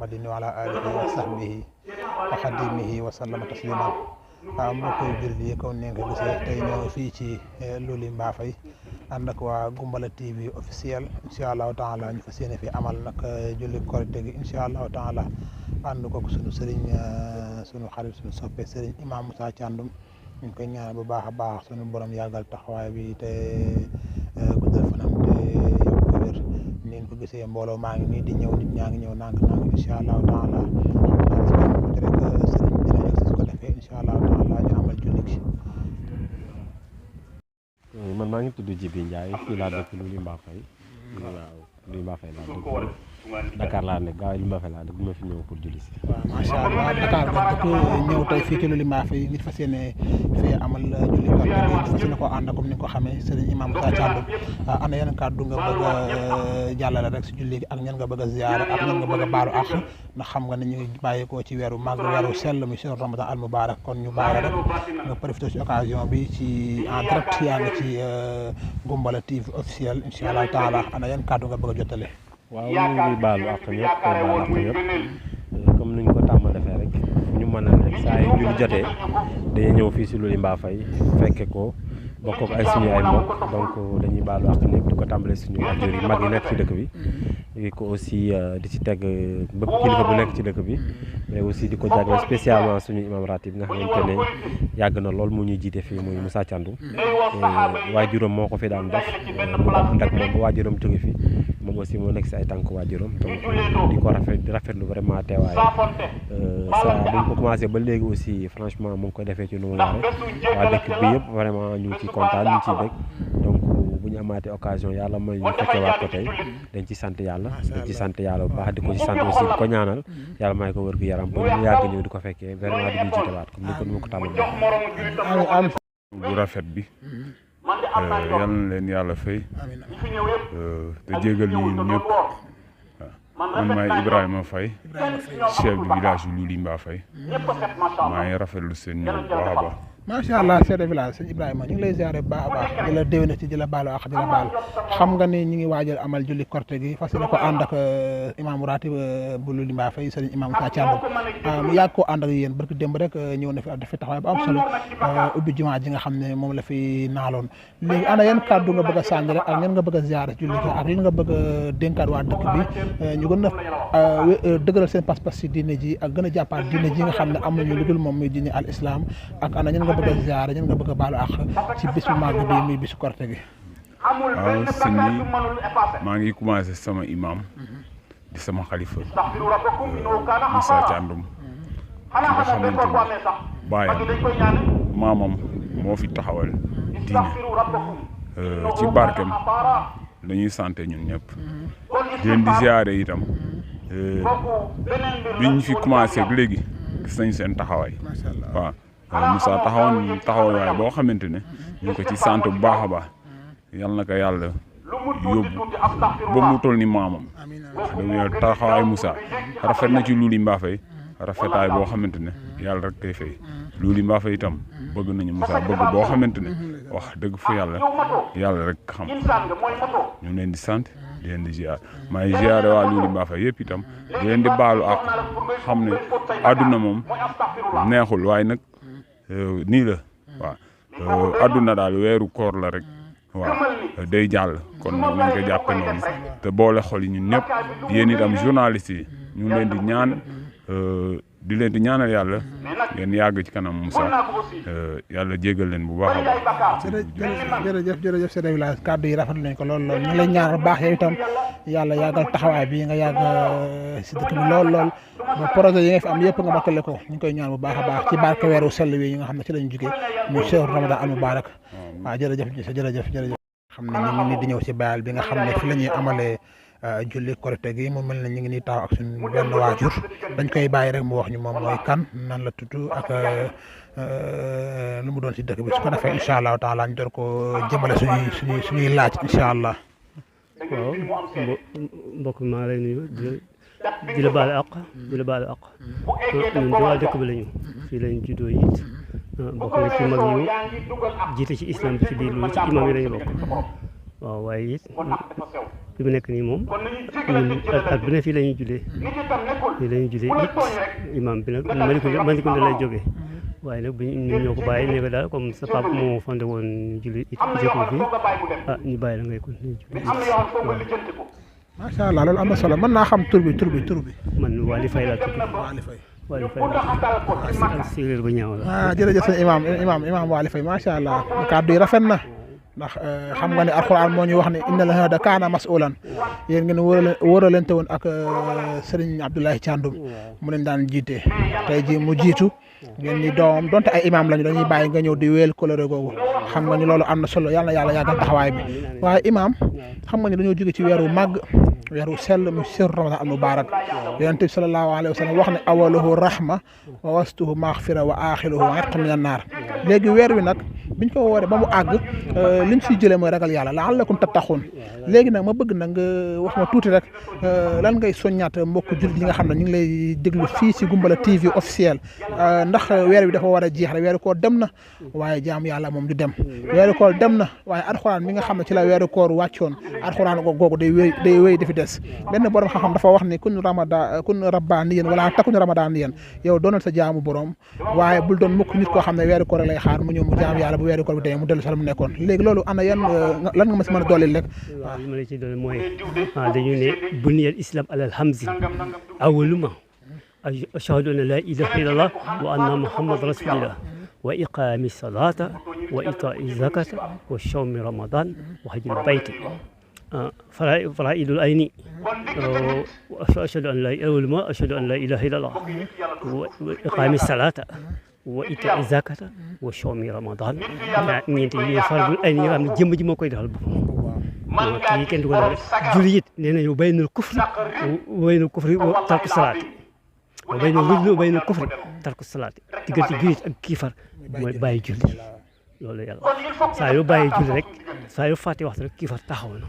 muhammadin wa ala alihi wa sahbihi wa xadimihi wa sallama tasliman mbokk yu jur yi comme ni nga ko gisee tey ñoo fii ci Luli Mbafay ànd ak waa Goumbala TV officiel incha allahu taala ñu fas yéene fi amal nag julli korite gi incha allahu taala ànd ko sunu sëriñ sunu xarit sunu soppe sëriñ Imam Moussa Thiandoum ñu ngi koy ñaanal bu baax a baax sunu borom yàggal taxawaay bi te guddal fanam te yokk ko wér ni ngeen ko gisee mbooloo maa ngi nii di ñëw nit ñaa ngi ñëw nànk incha allahu taala sëriñ dina egsi su ko defee incha allahu taala ñu amal julli gi. man maa ngi tudd Djibi Ndiaye fii laa dëkk Luli Mbafay waaw Luli Mbafay laa dëkk Dakar laa nekk gaaw Luli Mbafay laa dëkk bi ma fi ñëw pour julli si. waaw macha allah Dakar nga dëkk ñëw tey fii ci Luli Mbafay ngir fas yéene fee amal julli korite gi fas yéene ko ànd comme ni nga ko xamee sëriñ Imam Moussa Thiandoum ana yan kàddu nga bëgg a jàllale rek si julli gi ak ñan nga bëgg a ziyaare ak ñan nga bëgg a baalu ak ndax xam nga ne ñu ngi bàyyeekoo ci weeru màgg weeru sell mi shahru Ramadan al mubarak kon ñu bàyyi rek nga profité ci occasion bi ci en direct yaa ngi ci Goumbala TV officiel incha allah taala ana yan kàddu nga bëgg a jottale. waaw ñu ngi baalu ak ñëpp koy baalu ak ñëpp comme ni ñu ko tàmm defee rek ñu mën a nekk saa yu julli jotee dañuy ñëw fii si Luli Mbafay fekke ko bokk ak ay suñu ay mbokk donc dañuy baalu ak ñëpp di ko tàmbale suñu waajur yi mag yi nekk ci dëkk bi di ko aussi di ci teg bépp kilifa bu nekk ci dëkk bi mais aussi di ko jagleel spécialement suñu imam ratib nga xamante ne yàgg na lool mu ñuy jiite fii muy Moussa Thiandoum waajuram moo ko fi daan def mu ànd ak moom ba waajuram jóge fi moom aussi moo nekk si ay tànk waajuram donc di ko rafetlu vraiment teewaay ça bu ñu ko commencé ba léegi aussi franchement mu ngi ko defee ci nu mu waree waa dëkk bi yëpp vraiment ñu ngi ciy kontaan ñu ngi ciy bëgg donc bu ñu amaatee occasion yàlla may ñu fekkewaat ko tey dañ ci sant yàlla bu baax di ko ci sant aussi di ko ñaanal yàlla may ko wér gu yaram ba ñu yàgg ñëw di ko fekkee vraiment di ñu jiitewaat comme ni ko nu ma ko tàmm bu rafet bi yal na leen yàlla fay te jégal ñu ñëpp man maay Ibrahima Faye chef du village yu Luli Mbafay maa ngi rafetlu seen ñëw bu baax a baax. macha allah chef de village sëñ Ibrahima ñu ngi lay ziare bu baax a baax di la déwéne ci di la baalu ak di la baal xam nga ni ñu ngi waajal amal julli korite gi fas yéene ko ànd ak imam ratib bu Luli Mbafay sëriñ Imam Moussa Thiandoum mu yàgg koo ànd ak yéen barki démb rek ñëw na fi dafa taxawaay bu am solo ubbi jumaa ji nga xam ne moom la fi naaloon léegi ana yan kàddu nga bëgg a sànni rek ak ñan nga bëgg a ziare julli gi ak yéen nga bëgg a dénkaat waa dëkk bi ñu gën a dëgëral seen pas-pas si diine ji ak gën a jàppaat diine ji nga xam ne amuñu lu dul moom muy diine al islam ak ana ñan nga bëgg a ziare ñan nga bëgg a baalu ak ci bis bu màgg bi muy bisu korite gi. waaw sëñ bi maa ngi commencé sama imam di sama xalifa Moussa Thiandoum ki nga xamante ni baayam maamam moo fi taxawal diine ci barkem dañuy santé ñun ñëpp di leen di ziare itam biñ fi commencé léegi gis nañ seen taxawaay waaw Moussa taxawaay boo xamante ne ñu ko ci sant bu baax a baax yal na ko yàlla yóbbu ba mu toll ni maamam wax dëgg yàlla taxawaay Moussa rafet na ci Luli Mbafay rafetaay boo xamante ne yàlla rek koy fay Luli Mbafay itam bëgg nañu Moussa bëgg boo xamante ne wax dëgg fa yàlla rek xam ñu leen di sant di leen di ziar maa ngi ziare waa Luli Mbafay yëpp itam di leen di baalu ak xam ne àdduna moom neexul waaye nag nii la waaw àdduna daal weeru koor la rek waaw day jàll kon nag nañ ko jàppe noonu te boole xol yi ñun ñëpp yéen itam journalistes yi ñu ngi leen di ñaan di leen di ñaanal yàlla ngeen yàgg ci kanam Moussa yàlla jégal leen bu baax a baax. jërëjëf chef de village kàddu yi rafetlu nañ ko lool ñu ngi lay ñaanal baax yow itam yàlla yàggal taxawaay bi nga yàgg si dëkk bi lool ba projet yi nga fi am yëpp nga mottale ko ñu ngi koy ñaan bu baax a baax ci barke weeru sell wi nga xam ne ci lañu jógee muy shahru Ramadan al mubarak waaw jërëjëf xam ne ñu ngi nii di ñëw si bayal bi nga xam ne fi la ñuy amalee julli korite gi mu mel ne ñu ngi nii taxaw ak suñu benn waajur dañ koy bàyyi rek mu wax ñu moom mooy kan nan la tudd ak lu mu doon si dëkk bi su ko defee incha allah taala ñu door ko jëmale suñuy laaj incha allah. waaw mbokk maa lay nuyu di la baal àq ñun ci waa dëkk bi lañu fii lañu juddoo it bokk na ci mag ñu jiite ci islam bi ci biir loolu ci imam yi lañu bokk waaw waaye it fi mu nekk nii moom ñun at bu ne fii la ñuy julee it imam bi nag Malicounda lay jógee waaye nag ñun ñoo ko bàyyi ne ko daal comme sa papa moo fondé woon julli it jëkkul fii ñu bàyyi la ngay continuer julli it macha allah loolu am na solo mën naa xam tur bi man Waly Faye laa tudd Waly Faye laa tudd ak séeréer bu ñaaw la jërëjëf sëñ imam Waly Faye macha allah kàddu yi rafet na ndax xam nga ne alxuraan moo ñu wax ne innal hada kaana masulan yéen ngeen wóoralante woon ak Serigne Abdoulaye Thiandoum mu leen daan jiite tey jii mu jiitu ngeen ni doomam donte ay imam lañu dañuy bàyyi nga ñëw di wéel coloré googu xam nga ni loolu am na solo yàlla na yàlla yàggal taxawaay bi waaye imam xam nga ni dañoo jóge ci weeru màgg weeru sell mu sirru ramadan al mubarak yonent bi sallallahu alayhi wa sallam wax ne awaluhu rahma wa wastuhu maghfira wa axiruhu itqun min an naar léegi weer wi nag biñ ko wooree ba mu àgg liñ siy jëlee mooy ragal yàlla la'allakum tattaqun léegi nag ma bëgg nag nga wax ma tuuti rek lan ngay soññaat mbokk jullit yi nga xam ne ñu ngi lay déglu fii si Goumbala TV officiel ndax weer wi dafa war a jeex rek weeru koor dem na waaye jaam yàlla moom du dem weeru koor dem na waaye alxuraan mi nga xam ne ci la weeru koor wàccoon alxuraan googu day wéy dafi des benn borom xam-xam dafa wax ni kun rabbaaniyan wala takun ramadaaniyan yow doonal sa jaamu borom waaye bul doon mukk nit koo xam ne weeru koor lay xaar mu ñëw mu jaam yàlla bu weeru koor bi demee mu dellu sa la mu nekkoon léegi loolu ana yan lan nga ma si mën a dooleel rek waaw li ma la ci doole mooy dañu ne buniyal islam alal hamzi awaluma ashhadu an la ilaha illallah wa anna muhammad rasulillah wa iqami salata wa itai zakata wa shawmi ramadan wa hajjil bayti faraidul ayni ashhadu an la ilaha illallah wa iqami salata wa itai zakata wa shawmi ramadan ñeenti yi faradul ayni nga xam ne jëmm ji moo koy defal boppam kii kenn du ko def julli it nee na yow baynal kufri wa tarku salaati wa baynal kufri tarku salaati diggante jullit ak kiifar mooy bàyyi julli loolu yàlla saa yoo bàyyi julli rek saa yoo fàtte waxtu rek kiifar taxaw na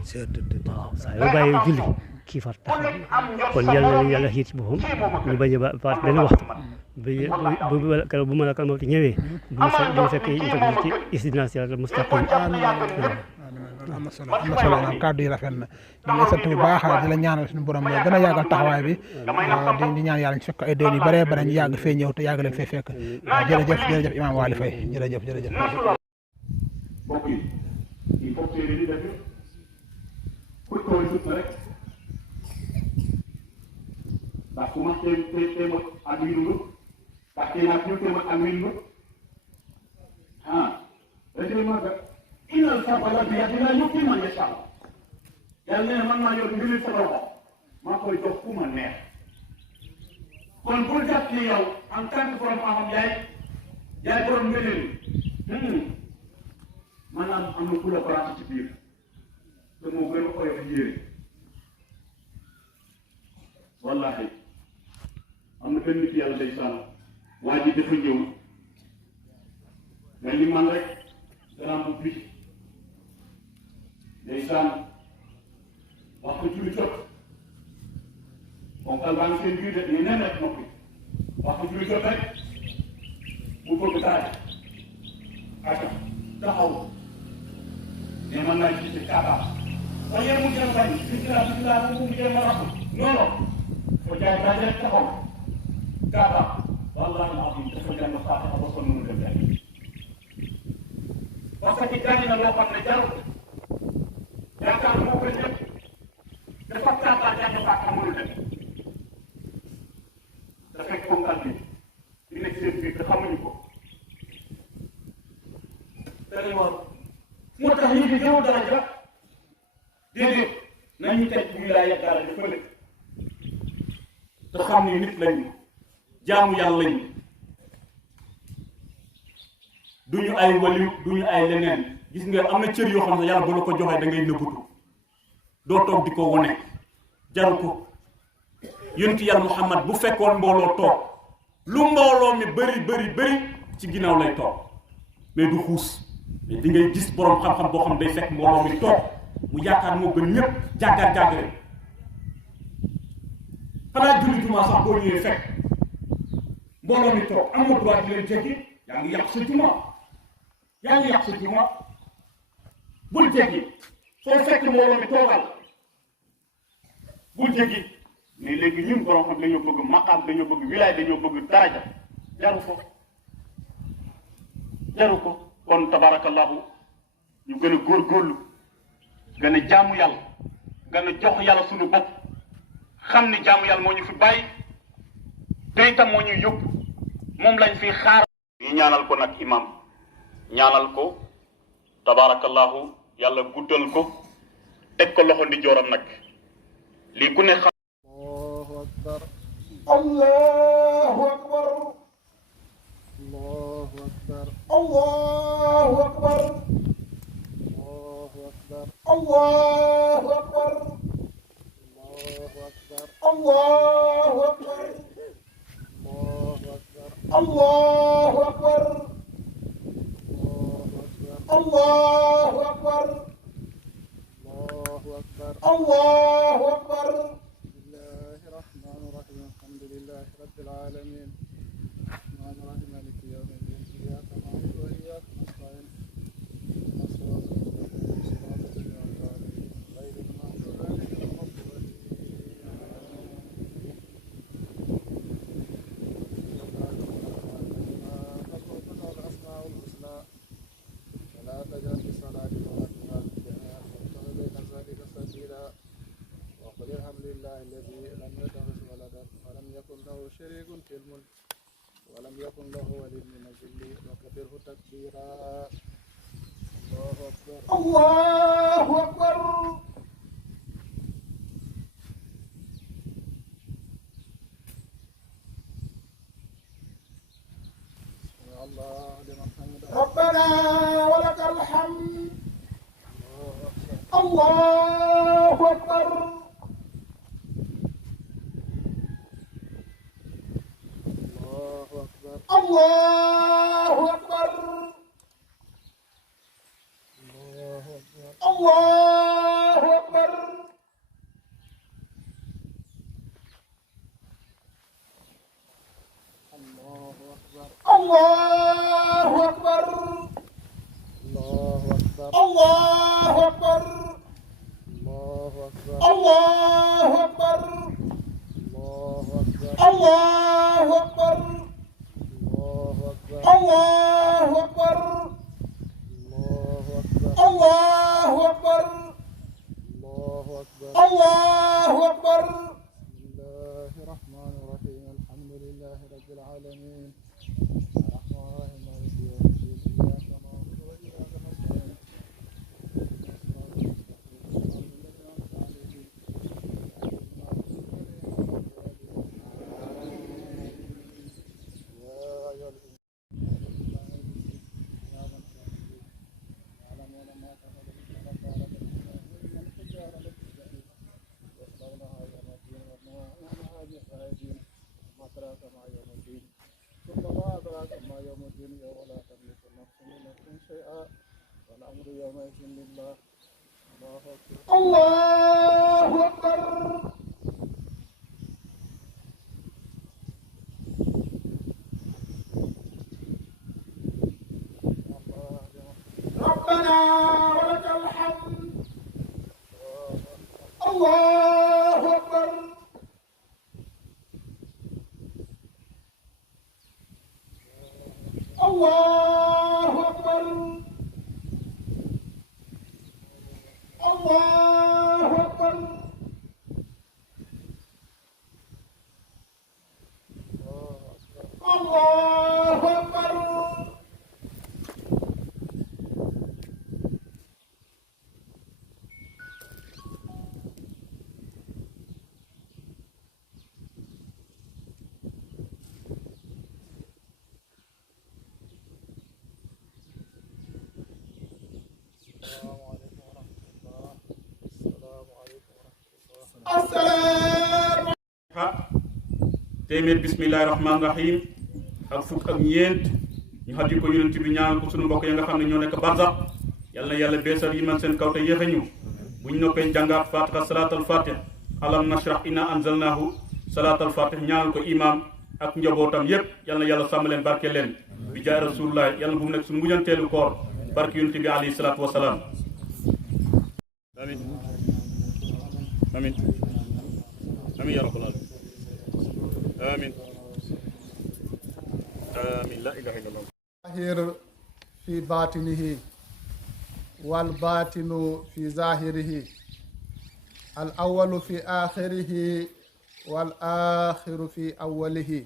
waaw saa yoo bàyyi julli kiifar taxaw na kon yàlla na yàlla xiir ci boppam ñu bañ a baat benn waxtu bu malakal mawti ñëwee bu fekk ci ihdina siraatal mustaqim am na solo kàddu yi rafet na ñu ngi lay sant bu baax di la ñaanal suñu borom gën a yàggal taxawaay bi di ñaan yàlla ñu fekk ay déwén yu bëree bëri ñu yàgg fee ñëw te yàgg leen fee fekk jërëjëf Imam Waly Faye jërëjëf mbokk yi il faut que di def ku tooy tut na rek ndax ku ma téeméer ak mindu ndax téeméer ak mindu innal fadla bi yadillah yu'tiihi man yashaa yàlla nee na man maa yor mbir sa loxo maa koy jox ku ma neex kon bul jàpp ni yow en tant que borom xam-xam yaay borom ngëneel maanaam am na ku la branché ci biir te moo gën a oyof yéere wallahi am na benn nit yàlla ndeysaan waa ji dafa ñëw mel ni man rek gannaaw bu bi ndeysaan waxtu julli jot bonkal baa ngi seen biir de ñu nen rek noppi waxtu julli jot rek mu bëgg taaj aka taxaw ne man naa ci kaaba waaye yéen mu jëm bañ bismillah mu jëm raxu non non fo jaay taaj rek taxaw kaaba wallahi alazim dafa jàng faatiha ba sonn mënu dem jàng parce que jàng na loo xam ne jarul yaakaar moo ko ñëpp dafa tàmbaa jàng faatiha mënu dem dafay ponkal bi di nekk seen biir te xamuñu ko dañuy war moo tax ñu di jëw daraja déedéet nañu teg wilaaya daraja fële te xam ni nit lañu jaamu yàlla lañu duñu ay waliw duñu ay leneen gis nga am na cër yoo xam ne yàlla bu la ko joxee da ngay nëbbutu doo toog di ko wone jaru ko yonent yàlla Muhammad bu fekkoon mbooloo toog lu mbooloo mi bëri ci ginnaaw lay toog mais du xuus mais di ngay gis borom xam-xam boo xam day fekk mbooloo mi toog mu yaakaar moo gën ñëpp jàggar xanaa julli jumaa sax boo ñëwee fekk mbooloo mi toog amoo droit di leen jéggi yaa ngi yàq sa jumaa bul jéggi soo fekk mbooloo mi toogal bul jéggi ne léegi ñun borom xam dañoo bëgg maqaam dañoo bëgg wilaay dañoo bëgg daraja jaru ko kon tabarakallahu ñu gën a góorgóorlu gën a jaamu yàlla gën a jox yàlla suñu bopp xam ni jaamu yàlla moo ñu fi bàyyi te itam moo ñuy yóbbu moom lañ fi xaar. ñu ñaanal ko nag imam ñaanal ko tabarakallahu yàlla guddal ko teg ko loxo ndi jooram nag lii ku ne xam. Allahu akbar Allahu akbar Allahu akbar Allahu akbar Allahu akbar Allahu akbar Allahu akbar Allahu akbar Bismillahir Rahmanir Rahim Alhamdulillahi Rabbil Alamin Rahmanir Rahim Maliki Yawmiddin Iyyaka na'budu wa iyyaka nasta'in شريك في الملك ولم يكن له ولي من الذل وكبره تكبيرا الله أكبر الله لمن حمده ربنا ولك الحمد الله أكبر الله أكبر الله أكبر الله أكبر الله أكبر الله أكبر الله أكبر الله أكبر الله أكبر الله أكبر بسم الله الرحمن الرحيم الحمد لله رب العالمين الرحمن الرحيم مالك يوم الدين إياك نعبد وإياك نستعين يوم الدين يوم لا تملك نفس لنفس شيئا والأمر يومئذ لله الله أكبر ربنا ولك الحمد الله أكبر الله أكبر الله أكبر الله أكبر السلام téeméer bismillahi rahmaani rahim ak fukk ak ñeent ñu xaddi ko yonent bi ñaanal ko sunu mbokk ya nga xam ne ñoo nekk barsax yal na yàlla beesal yi man seen kaw te yéexe ñu buñ noppee jàngaat fatiha salaatal fatih alam nashrah inna anzalnahu salaatal fatih ñaanal ko imam ak njabootam yépp yal na yàlla sàmm leen barke leen bi jaay rasulullah yàlla bu mu nekk suñu mujjanteelu koor barke yonent bi alayhi salaatu wasalaam amin amin amin ya rabbal alamin amin amin la ilaha illallah ظاهر في باطنه والباطن في ظاهره الأول في آخره والآخر في أوله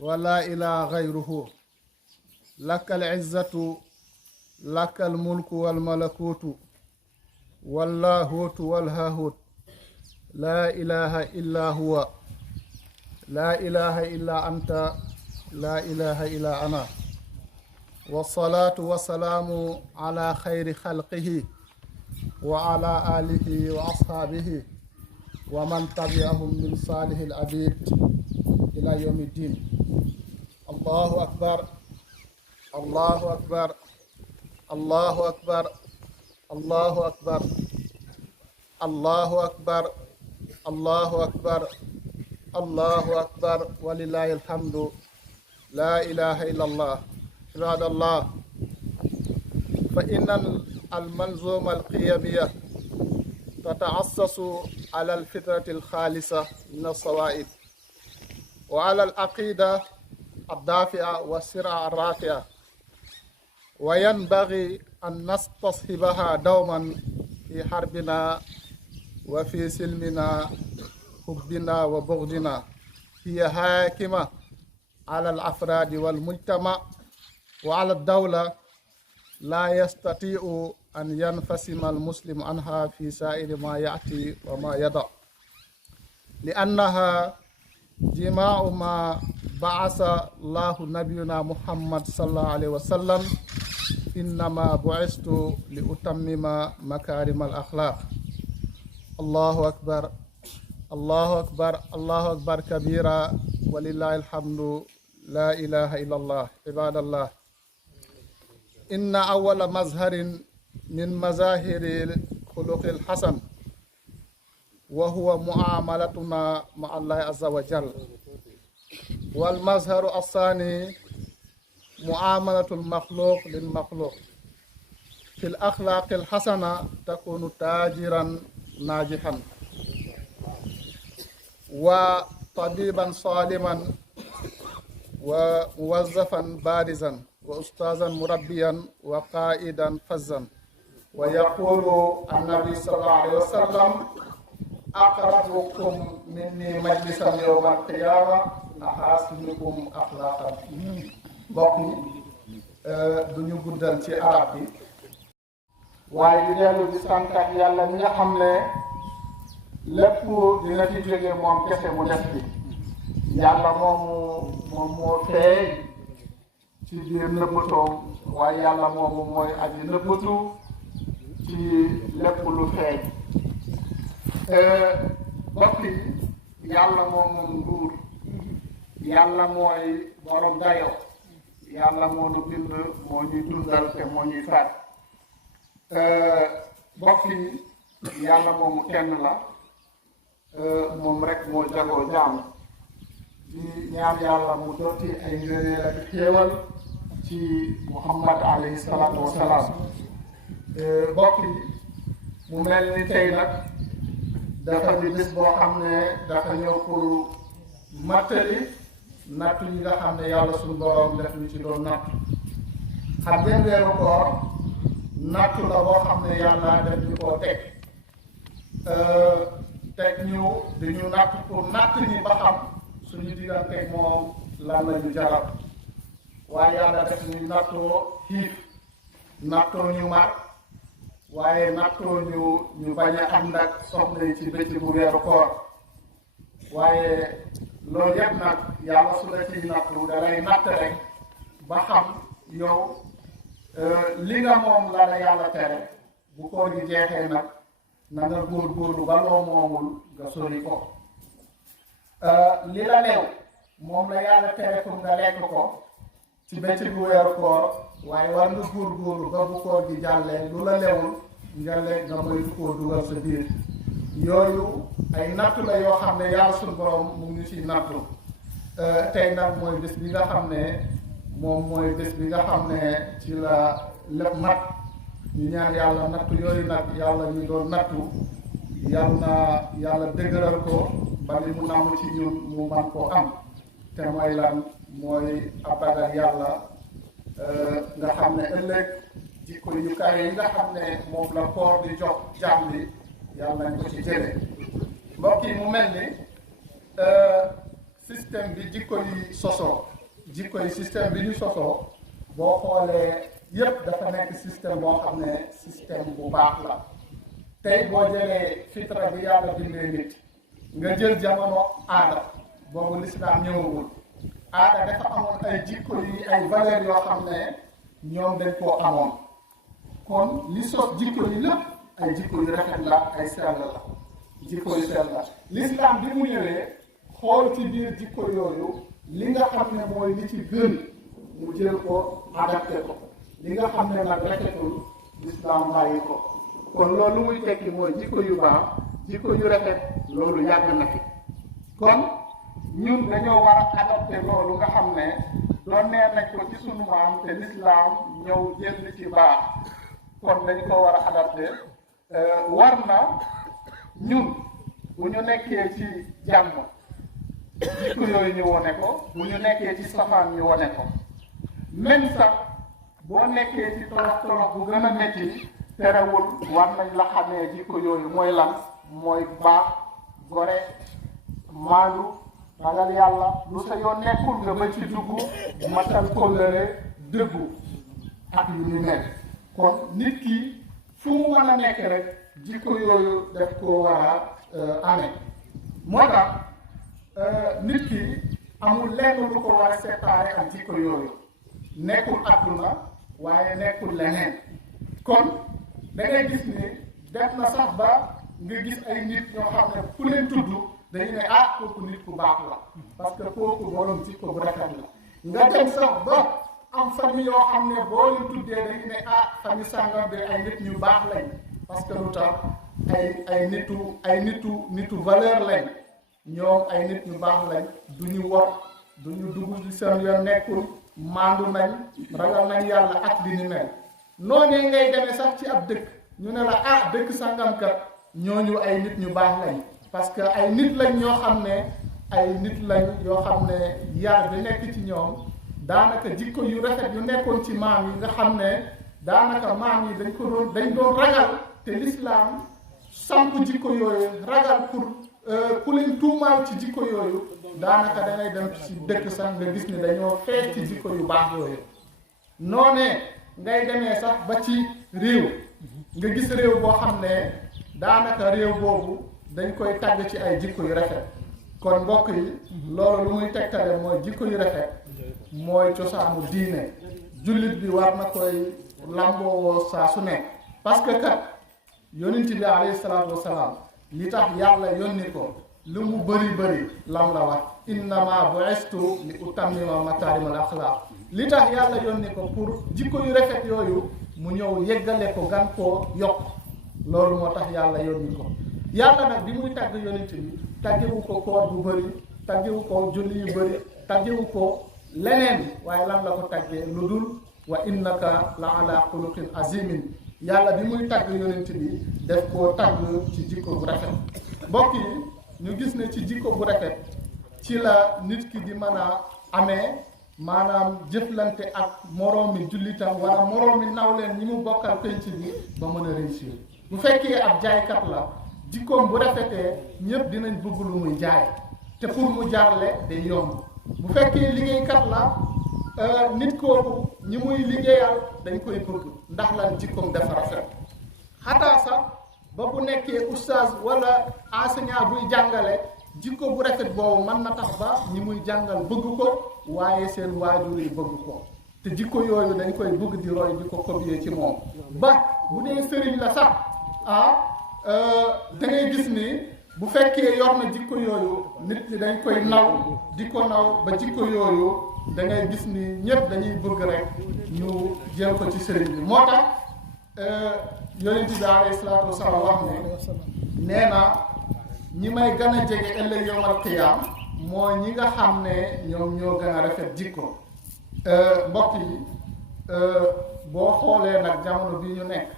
ولا إله غيره لك العزة لك الملك والملكوت واللاهوت والهاهوت لا إله إلا هو لا إله إلا أنت لا إله إلا أنا والصلاة والسلام على خير خلقه وعلى آله وأصحابه ومن تبعهم من صالح العبيد إلى يوم الدين الله أكبر الله أكبر الله أكبر الله أكبر الله أكبر الله أكبر الله أكبر ولله الحمد لا إله إلا الله عباد الله فإن المنظومة القيمية تتأسس على الفطرة الخالصة من الصوائب وعلى العقيدة الدافئة والسرعة الرافعة وينبغي أن نستصحبها دوما في حربنا وفي سلمنا حبنا وبغضنا هي حاكمة على الأفراد والمجتمع وعلى الدولة لا يستطيع أن ينفصم المسلم عنها في سائر ما يأتي وما يضع لأنها جماع ما بعث الله نبينا محمد صلى الله عليه وسلم إنما بعثت لأتمم مكارم الأخلاق الله أكبر الله أكبر الله أكبر كبيرا ولله الحمد لا إله إلا الله عباد الله إن أول مظهر من مظاهر الخلق الحسن وهو معاملتنا مع الله عز وجل والمظهر الثاني معاملة المخلوق للمخلوق في الأخلاق الحسنة تكون تاجرا ناجحا وطبيبا صالما وموظفا بارزا وأستاذا مربيا وقائدا فزا ويقول النبي صلى الله عليه وسلم أقربكم مني مجلسا يوم القيامة أحاسنكم أخلاقا بقي duñu guddal ci arab bi waaye di dellu di santat yàlla mi nga xam ne lépp dina fi jóge moom kese mu def bi yàlla moom moo feeñ ci biir nëbbatoom waaye yàlla moomu mooy aji nëbbatu ci lépp lu feeñ bokk yi yàlla moom nguur yàlla mooy borom dayo yàlla moo nu bind moo ñuy dundal te moo ñuy faat bokk yi yàlla moomu kenn la moom rek moo jagoo jaam di ñaan yàlla mu dotti ay ngëneel ak xéewal ci Muhammad alayhi salaatu wa salaam bokk yi mu mel ni tey nag dafa di bis boo xam ne dafa ñëw pour mattali nattu yi nga xam ne yàlla suñu borom def ñu ci doon nattu xam ngeen weeru koor nattu la boo xam ne yàlla def ñu koo teg ñu di ñu natt pour natt ñi ba xam suñu diggante moom lan la ñu jaral waaye yàlla def ñu nattoo xiif nattoo ñu mar waaye nattoo ñu bañ a ànd ak soxna yi ci bëccëgu weeru koor waaye loolu yëpp nag yàlla su la ciy nattu da lay natt rek ba xam yow li nga moom la la yàlla tere bu koor gi jeexee nag na nga góorgóorlu ba loo moomul nga sori ko li la leew moom la yàlla tere pour nga lekk ko ci bëccëgu weeru koor waaye war nga góorgóorlu ba bu koor gi jàllee lu la lewul nga lekk nga moytu koo dugal sa biir yooyu ay nattu la yoo xam ne yàlla suñu borom mu ngi ci nattu tey nag mooy bés bi nga xam ne moom mooy bés bi nga xam ne ci la lépp mat ñu ñaan yàlla nattu yooyu nag yàlla ñu doon nattu yàlla na yàlla dëgëral ko ba li mu namm ci ñun mu man koo am te mooy lan mooy ab ragal yàlla nga xam ne ëllëg jikko yu kawe yi nga xam ne moom la koor di jox jaam bi yàlla nañ ko ci jële mbokk yi mu mel ni système bi jikko yi sosoo jikko yi système bi ñu sosoo boo xoolee yépp dafa nekk système boo xam ne système bu baax la tey boo jëlee fitra bi yàlla bindee nit nga jël jamono aada boobu lislaam ñëwagul aada dafa amoon ay jikko yi ay valeurs yoo xam ne ñoom dañ koo amoon kon li sos jikko yi lépp ay jikko yu rafet la ay sell la jikko yu sell la lislaam bi mu ñëwee xool ci biir jikko yooyu li nga xam ne mooy li ci gën mu jël ko adapté ko li nga xam ne nag rafetul lislaam bàyyi ko kon loolu muy tekki mooy jikko yu baax jikko yu rafet loolu yàgg na fi kon ñun dañoo war a adapté loolu nga xam ne doon nee nañ ko ci sunu maam te lislaam ñëw jël li ci baax kon dañ ko war a adapté war na ñun bu ñu nekkee ci jàmm jikko yooyu ñu wone ko bu ñu nekkee ci safaan ñu wone ko même sax boo nekkee ci tolof tolof bu gën a métti terewul war nañ la xamee jikko yooyu mooy lan mooy baax gore maandu ragal yàlla lu sa yoon nekkul nga ba ci dugg matal kóllëre dëggu ak yu ñu nekk kon nit ki fu mu mën a nekk rek jikko yooyu def ko war a amee moo tax nit ki amul lenn lu ko war a séparé ak jikko yooyu nekkul àdduna waaye nekkul leneen kon da ngay gis ni def na sax ba nga gis ay nit ñoo xam ne ku leen tudd dañu ne ah kooku nit ku baax la parce que kooku borom jikko bu rafet la nga dem sax ba am famille yoo xam ne boo leen tuddee dañu ne ah famille sàngam bi ay nit ñu baax lañ parce que lu tax ay nitu valeur lañ ñoom ay nit ñu baax lañ du ñu wor du ñu dugg ci seen yoon nekkul maandu nañ ragal nañ yàlla ak li ni mel noonee ngay demee sax ci ab dëkk ñu ne la ah dëkk sàngamkat ñooñu ay nit ñu baax lañ parce que ay nit lañ ñoo xam ne ay nit lañ yoo xam ne yar bi nekk ci ñoom daanaka jikko yu rafet yu nekkoon ci maam yi nga xam ne daanaka maam yi dañ doon ragal te lislaam samp jikko yooyu ragal pour ku leen tuumaal ci jikko yooyu daanaka da ngay dem ci dëkk sax nga gis ni dañoo feeñ ci jikko yu baax yooyu noonee ngay demee sax ba ci réew nga gis réew boo xam ne daanaka réew boobu dañ koy tàgg ci ay jikko yu rafet kon mbokk yi loolu lu muy tegtale mooy jikko yu rafet mooy cosaanu diine jullit bi war na koy lamboo saa su nekk parce que kat yonent bi alayhi salaatu wasalaam li tax yàlla yónni ko lu mu bëri lam la wax innama bu'istu li utammima makaarimal axlaaq li tax yàlla yónni ko pour jikko yu rafet yooyu mu ñëw yeggale ko gan koo yokk loolu moo tax yàlla yónni ko yàlla nag bi muy tàgg yonent bi tàggewu ko koor bu bëri tàggewu ko julli yu bëri tàggewu ko leneen waaye lan la ko tàggee lu dul wa innaka la ala xuluqin azimin yàlla bi muy tàgg yonent bi def koo tàgg ci jikko bu rafet mbokk yi ñu gis ne ci jikko bu rafet ci la nit ki di mën a amee maanaam jëflante ak moroomi jullitam wala moroomi nawleen ñi mu bokkal penc bi ba mën a réussir bu fekkee ab jaaykat la jikkoom bu rafetee ñëpp dinañ bëgg lu muy jaay te pour mu jaarle day yomb bu fekkee liggéeykat la nit kooku ñi muy liggéeyal dañ koy bëgg ndax lan jikkoom dafa rafet xataa sax ba bu nekkee oustaz wala enseignant buy jàngale jikko bu rafet boobu mën na tax ba ñi muy jàngal bëgg ko waaye seen waajur yi bëgg ko te jikko yooyu dañ koy bëgg di roy di ko copier ci moom ba bu dee sëriñ la sax da ngay gis ni bu fekkee yor na jikko yooyu nit ñi dañ koy naw di ko naw ba jikko yooyu da ngay gis ni ñëpp dañuy bëgg rek ñu jël ko ci sëriñ bi moo tax yonent bi alayhi salaatu wasalaam wax ne nee na ñi may gën a jege ëllëg yawmal qiyaam mooy ñi nga xam ne ñoom ñoo gën a rafet jikko mbokk yi boo xoolee nag jamono bi ñu nekk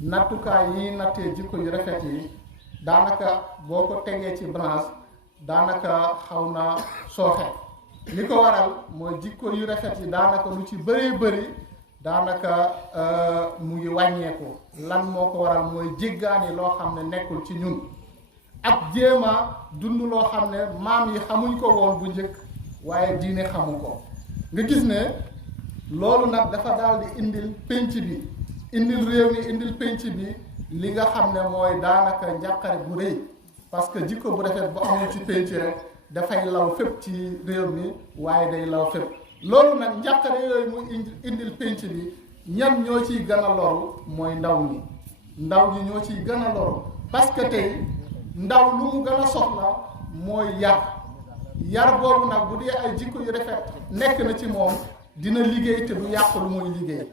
nattukaay yi nattee jikko yu rafet yi daanaka boo ko tegee ci branche daanaka xaw na sooxe li ko waral mooy jikko yu rafet yi daanaka lu ci bëree bëri daanaka mu ngi wàññeeku. lan moo ko waral mooy jéggaani loo xam ne nekkul ci ñun ak jéema dund loo xam ne maam yi xamuñ ko woon bu njëkk waaye diine xamu ko nga gis ne loolu nag dafa daal di indil penc bi indil réew mi indil penc bi li nga xam ne mooy daanaka njàqare bu rëy parce que jikko bu rafet bu amul ci penc rek dafay law fépp ci réew mi waaye day law fépp loolu nag njàqare yooyu muy indil penc bi ñan ñoo ciy gën a loru mooy ndaw ñi ñoo ciy gën a loru parce que tey ndaw lu mu gën a soxla mooy yar boobu nag bu dee ay jikko yu rafet nekk na ci moom dina liggéey te du yàq lu muy liggéey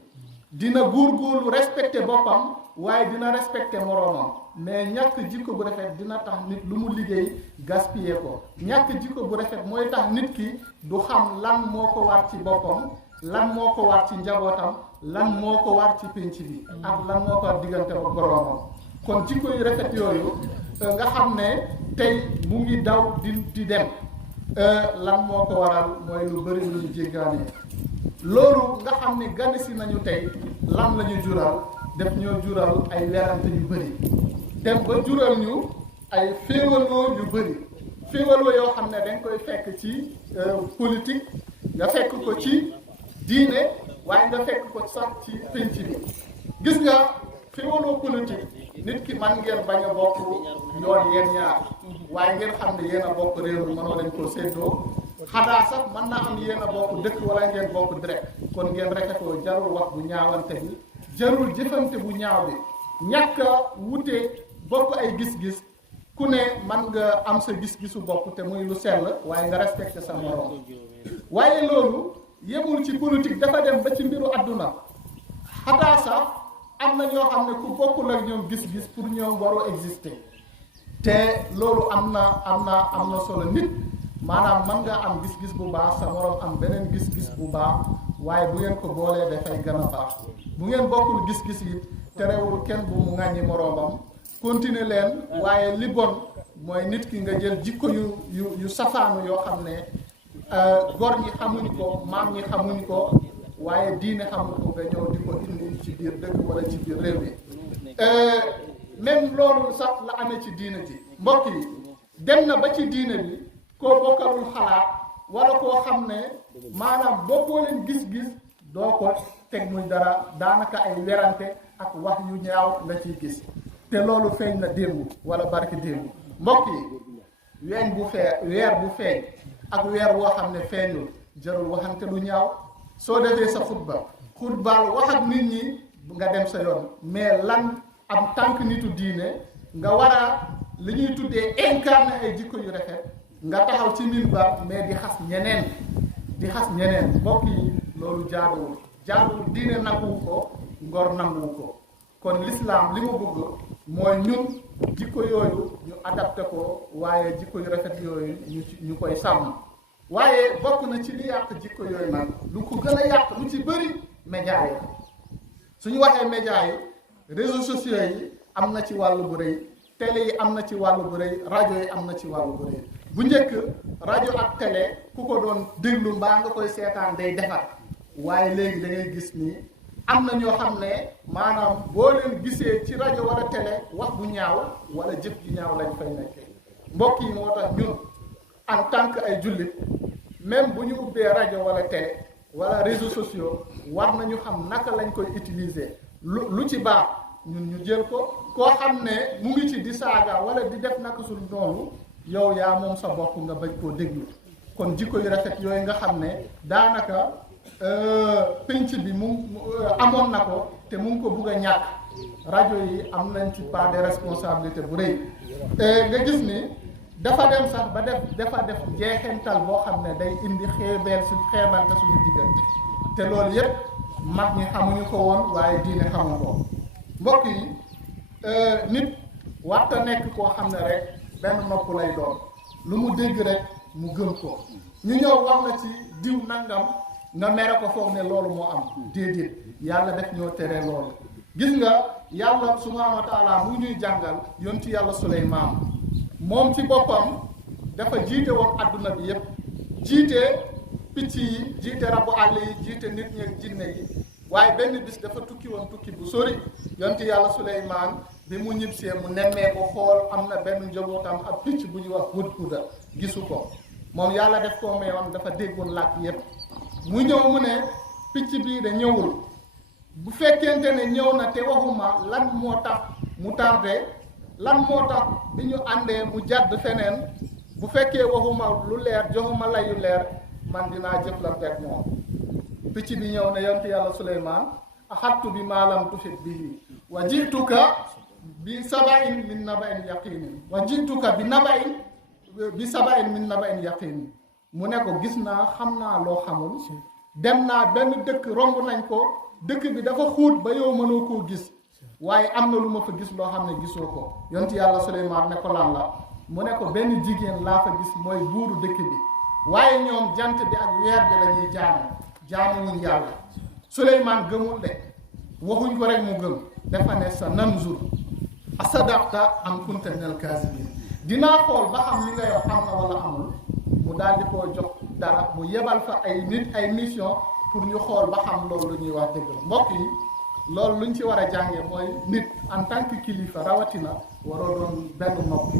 dina góorgóorlu respecté boppam waaye dina respecté moroomam mais ñàkk jikko bu rafet dina tax nit lu mu liggéey gaspiller ko ñàkk jikko bu rafet mooy tax nit ki du xam lan moo ko war ci boppam lan moo ko war ci njabootam lan moo ko war ci pénc bi ak lan moo ko war diggante ak boroomam kon jikko yu rafet yooyu nga xam ne tey mu ngi daw di dem lan moo ko waral mooy lu bëri lu ñu jéggaane loolu nga xam ne gane si nañu tey lan la ñu jural def ñoo jural ay werante yu bëri dem ba jural ñu ay féewaloo yu bëri féewaloo yoo xam ne dañ koy fekk ci politique nga fekk ko ci diine waaye nga fekk ko sax ci penc bi gis nga féewaloo politique nit ki man ngeen bañ a bokk yoon yéen ñaar waaye ngeen xam ne yéen a bokk réew mi mënoo leen koo séddoo xadaa sax mën naa am yéen a bokk dëkk wala ngeen bokk direct kon ngeen rafetoo jarul wax bu ñaawante bi jarul jëfante bu ñaaw bi ñàkk a wute bokk ay gis-gis ku ne man nga am sa gis-gisu bopp te muy lu sell waaye nga respecté sa morom waaye loolu yemul ci politique dafa dem ba ci mbiru àdduna xataa sax am na ñoo xam ne ku bokkul ak ñoom gis-gis pour ñoom waroo exister te loolu am na solo nit maanaam mën nga am gis-gis bu baax sa morom am beneen gis-gis bu baax waaye bu ngeen ko boolee dafay gën a baax bu ngeen bokkul gis-gis yi terewul kenn bu mu ŋàññi moroomam continuer leen waaye li bon mooy nit ki nga jël jikko yu safaanu yoo xam ne gor ñi xamuñ ko maam ñi xamuñ ko waaye diine xamuñ ko nga ñëw di ko indi ci biir dëkk wala ci biir réew mi même loolu sax la amee ci diine ji mbokk yi dem na ba ci diine bi koo bokkalul xalaat wala koo xam ne maanaam bokkoo leen gis-gis doo ko teg muy dara daanaka ay werante ak wax yu ñaaw nga ciy gis te loolu feeñ na démb wala barki démb mbokk yi weer bu feeñ ak weer woo xam ne feeñul jarul waxante lu ñaaw soo defee sa xutbaal wax ak nit ñi nga dem sa yoon mais lan am tànk nitu diine nga war a li ñuy tuddee incarner ay jikko yu rafet nga taxaw ci minbar mais di xas ñeneen mbokk yi loolu jaaduwul diine nanguwu ko ngor nanguwu ko kon l'islam li mu bëgg mooy ñun jikko yooyu ñu adapté ko waaye jikko yu rafet yooyu ñu koy sàmm waaye bokk na ci li yàq jikko yooyu nag lu ko gën a yàq lu ci bëri média yi suñu waxee média yi réseaux sociaux yi am na ci wàllu bu rëy télé yi am na ci wàllu bu rëy rajo yi am na ci wàllu bu rëy bu njëkk rajo ak télé ku ko doon déglu mbaa nga koy seetaan day defar waaye léegi da ngay gis ni am na ñoo xam ne maanaam boo leen gisee ci rajo wala télé wax bu ñaaw wala jëf ju ñaaw lañ fay nekkee mbokk yi moo tax ñun en tant que ay jullit même bu ñu ubbee rajo wala télé wala réseaux sociaux war nañu xam naka lañ koy utiliser lu ci baax ñun ñu jël ko koo xam ne mu ngi ci di saaga wala di def naka sul noonu yow yaa moom sa bopp nga bañ koo déglu kon jikko yu rafet yooyu nga xam ne daanaka penc bi amoon na ko te mu ngi ko bugg a ñàkk rajo yi am nañ ci part de responsabilité bu rëy nga gis ni dafa dem sax ba dafa def jeexental boo xam ne day indi xeebante suñu diggante te loolu yépp mag ñi xamuñu ko woon waaye diine xamu ko mbokk yi nit warta nekk koo xam ne rek benn nopp lay doon lu mu dégg rek mu gëm ko ñu ñëw wax la ci diw nangam nga mere ko foog ne loolu moo am déedéet yàlla def ñoo tere loolu gis nga yàlla subhaanahu wa taala mu ñuy jàngal yonti yàlla Suleymaan moom ci boppam dafa jiite woon adduna bi yépp jiite picc yi jiite rabu àll yi jiite nit ñi ak jinne yi waaye benn bis dafa tukki woon tukki bu sori yonti yàlla Suleymaan bi mu ñibbisee mu nemmee ko xool am na benn njabootam ab picc bu ñuy wax hudhuda gisu ko moom yàlla def koo meewoon dafa déggoon làkk yépp mu ñëw mu ne picc bii de ñëwul bu fekkente ne ñëw na te waxuma lan moo tax mu tardé lan moo tax bi ñu àndee mu jàdd feneen bu fekkee waxuma lu leer joxuma layu leer man dinaa jëflante ak moom picc bi ñëw ne yonent yàlla Suleymaan axattu bi maalam tuhit bihi wa jituka bi sabain min nabain yaqinin wa jituka bi sabain min nabain yaqinin mu ne ko gis naa xam naa loo xamul dem naa benn dëkk romb nañ ko dëkk bi dafa xuut ba yow mënoo koo gis waaye am na lu ma fa gis loo xam ne gisoo ko yonent yàlla Suleymaan ne ko lan la mu ne ko benn jigéen laa fa gis mooy buuru dëkk bi waaye ñoom jant bi ak weer bi la ñuy jaamuwuñ yàlla Suleymaan gëmul de waxuñ ko rek mu gëm dafa ne sa nanzur asadaqta am kunta minal kaazibin dinaa xool ba xam li nga yow am na wala amul mu daal di koo jox dara mu yebal fa ay nit ay mission pour ñu xool ba xam loolu lu ñuy wax dëgg la mbokk yi loolu luñ ci war a jàngee mooy nit en tant que kilifa rawatina waroo doon benn nopp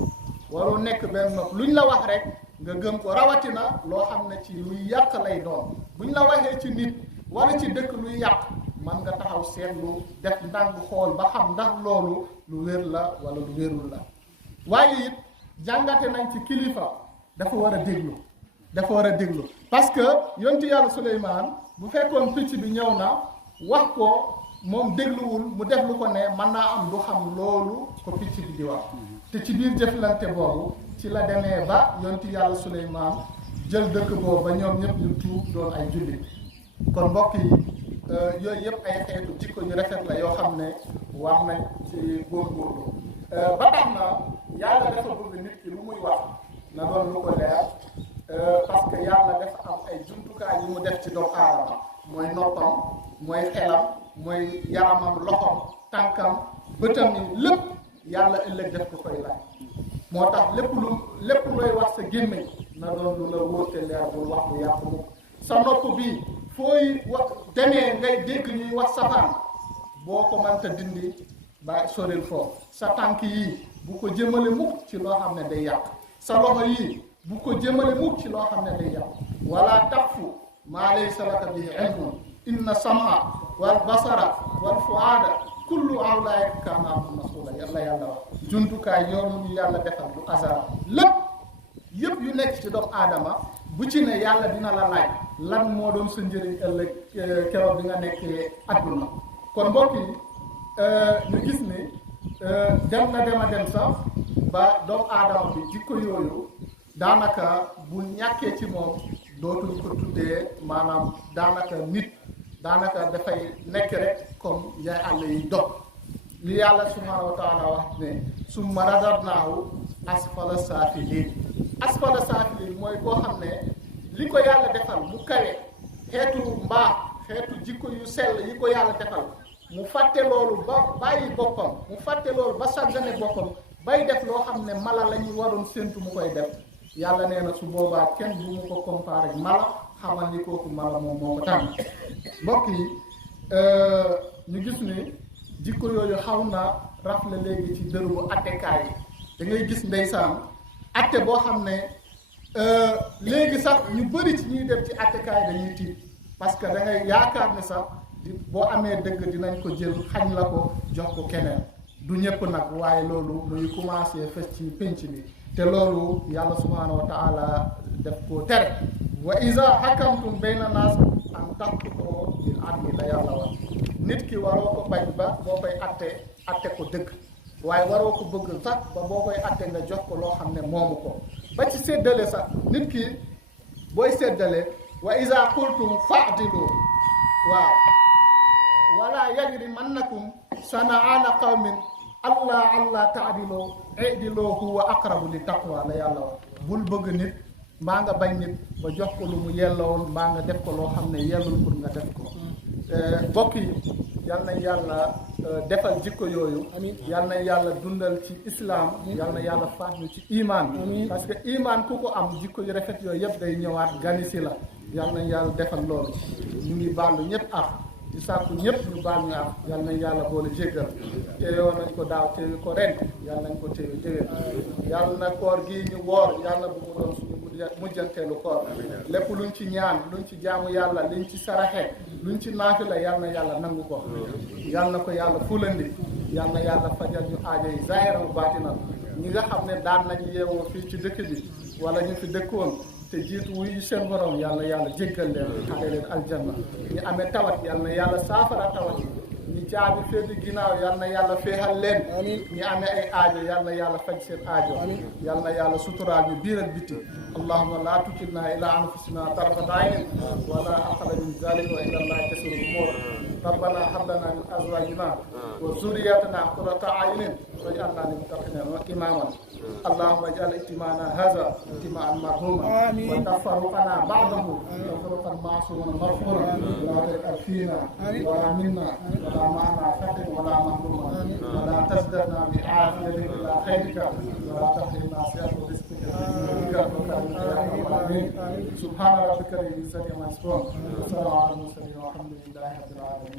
waroo nekk benn nopp luñ la wax rek nga gëm ko rawatina loo xam ne ci luy yàq lay doon buñ la waxee ci nit wala ci dëkk luy yàq man nga taxaw seetlu def ndànk xool ba xam ndax loolu lu wér la wala lu wérul la waaye it jàngate nañ ci kilifa dafa war a déglu parce que yonti yàlla Suleymaan bu fekkoon picc bi ñëw na wax ko moom dégluwul mu def lu ko ne mën naa am du xam loolu ko picc bi di wax te ci biir jëflante boobu ci la demee ba yonti yàlla Suleymaan jël dëkk boobu ba ñoom ñëpp ñu tuub doon ay jullit kon mbokk yi yooyu yëpp ay xeetu jikko yu rafet la yoo xam ne war nañ ci góorgóorlu ba tax na yàlla dafa bëgg nit ki lu muy wax na doon lu ko leer parce que yàlla dafa am ay jumtukaay yu mu def ci doomu aadama mooy noppam mooy xelam mooy yaramam loxom tànkam bëtam yi lépp yàlla ëllëg def ko koy laaj moo tax lépp looy wax sa gémmiñ na doon lu la wóor te leer bul wax lu yàqu mukk sa nopp bi fooy wax demee ngay dégg ñuy wax safaan boo ko mënta dindi ba soril foofu sa tànk yi bu ko jëmale mukk ci loo xam ne day yàq sa loxo yi bu ko jëmale mukk ci loo xam ne day yàq wala taqfu maa laysa laka bihi ilmun inna sam'a wal basara wal fuada kullu awlaika kaana anhu mas'ula yàlla wax jumtukaay yoonu ñu yàlla defal du hasard lépp yëpp yu nekk ci doomu aadama bu ci ne yàlla dina la laaj lan moo doon sa njëriñ ëllëg keroog bi nga nekkee adduna kon mbokk yi ñu gis ni dem na dem sax ba doomu aadama bi jikko yooyu daanaka bu ñàkkee ci moom dootuñ ko tuddee maanaam daanaka nit daanaka dafay nekk rek comme yaay àll yi dog li yàlla subhaanahu wa taala wax ne summa radadnaahu asfala saafiliin mooy koo xam ne li ko yàlla defal mu kawe xeetu mbaax xeetu jikko yu sell yi ko yàlla defal mu fàtte loolu ba bàyyi boppam mu fàtte loolu ba sàggane boppam bay def loo xam ne mala la ñu waroon séntu mu koy def yàlla nee na su boobaa kenn du mu ko comparé ak mala xamal ni kooku mala moom moo ko tànn mbokk yi ñu gis ni jikko yooyu xaw na rafle léegi ci dëru attekaay yi da ngay gis ndeysaan atte boo xam ne léegi sax ñu bëri ci ñuy dem ci attekaay dañuy tiit parce que da ngay yaakaar ne sax boo amee dëgg dinañ ko jël xañ la ko jox ko keneen du ñëpp nag waaye loolu muy commencé fes ci pénc bi te loolu yàlla subhaanahu wa taala def koo tere wa iza hakamtum bayna naas an tahkumu bil adli la yàlla wax nit ki waroo ko bañ ba boo koy atte ko dëgg waaye waroo ko bëgg sax ba boo koy atte nga jox ko loo xam ne moomu ko ba ci séddale sax nit ki booy séddale wa iza qultum fa'dilu waaw wala yajrimannakum shana'aana qawmin allah ta'dilu i'dilu huwa aqrabu li taqwa la yàlla wax bul bëgg nit mbaa nga bañ nit ba jox ko lu mu yelloon mbaa nga def ko loo xam ne yellul pour nga def ko mbokk yi yal na yàlla defal jikko yooyu yal na yàlla dundal ci islam yal na yàlla faat ñu ci iman parce que iman ku ko am jikko yu rafet yooyu yëpp day ñëwaat ganisi la yal na yàlla defal loolu ñu ngi baalu ñëpp ak di sàkku ñëpp ñu baal ñu ak yal nañ yàlla boole jéggal teewoo nañ ko daaw teewi ko ren yal nañ ko teewi déwén yàlla na koor gii ñu woor yàlla bu mu doon suñu mujjanteelu koor lépp luñ ci ñaan luñ ci jaamu yàlla liñ ci saraxe luñ ci naafila yal na yàlla nangu ko yal na ko yàlla fulandi yal na yàlla fajal ñu aajo yi zaahir wa baatinal ñi nga xam ne daan nañ yeewoo fii ci dëkk bi wala ñu fi dëkkoon te jiitu wuyu seen borom yal na yàlla jéggal leen xale leen aljanna ñi amee tawat yal na yàlla saafara tawat yi ñi caabi féeti ginnaaw yal na yàlla féexal leen ñi amee ay aajo yal na yàlla faj seen aajo yal na yàlla suturaal ñu biir ak biti allahumma la tukilna ila anfusina tarfata aynin wala aqalla min zalika wa ila allahi tasiru umur ربنا هب لنا من ازواجنا وذرياتنا قرة اعين واجعلنا للمتقين اماما اللهم اجعل اجتماعنا هذا اجتماعا مرحوما وتفرقنا بعده تفرقا معصوما مغفورا لا تجعل فينا ولا منا ولا معنا فقر ولا محروما ولا تزدنا بعافيه الى خيرك ولا تحرمنا سيئه رزقك سبحان ربك رب العزه عما يصفون وسلام على المرسلين والحمد لله رب العالمين